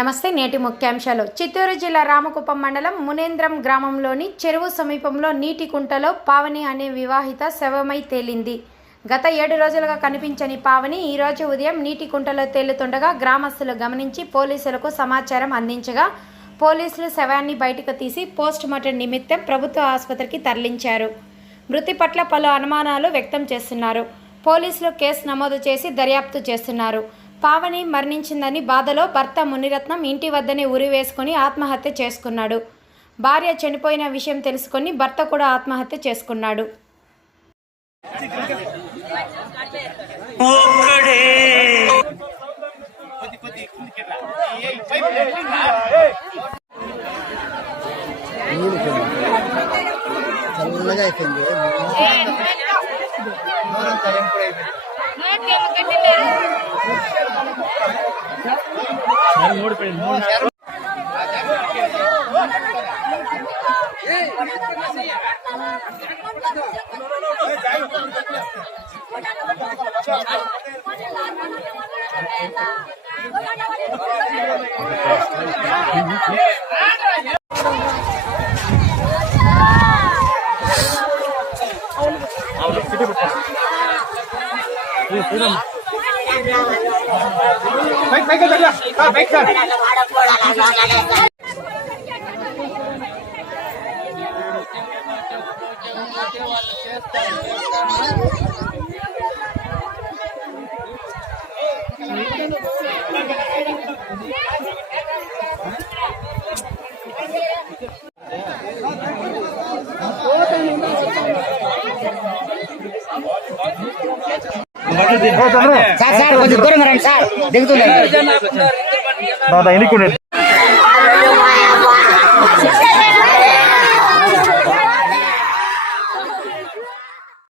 నమస్తే. నేటి ముఖ్యాంశాలు. చిత్తూరు జిల్లా రామకుప్పం మండలం మునేంద్రం గ్రామంలోని చెరువు సమీపంలో నీటి కుంటలో పావని అనే వివాహిత శవమై తేలింది. గత 7 రోజులుగా కనిపించని పావని ఈరోజు ఉదయం నీటి కుంటలో తేలుతుండగా గ్రామస్తులు గమనించి పోలీసులకు సమాచారం అందించగా పోలీసులు శవాన్ని బయటకు తీసి పోస్టుమార్టం నిమిత్తం ప్రభుత్వ ఆసుపత్రికి తరలించారు. మృతి పట్ల పలు అనుమానాలు వ్యక్తం చేస్తున్నారు. పోలీసులు కేసు నమోదు చేసి దర్యాప్తు చేస్తున్నారు. పావని మరణించిందని బాధలో భర్త మునిరత్నం ఇంటి వద్దనే ఉరి వేసుకుని ఆత్మహత్య చేసుకున్నాడు. భార్య చనిపోయిన విషయం తెలుసుకొని భర్త కూడా ఆత్మహత్య చేసుకున్నాడు. సార్ కొంచెం దూరంగా రండి సార్, దిగుతుంది.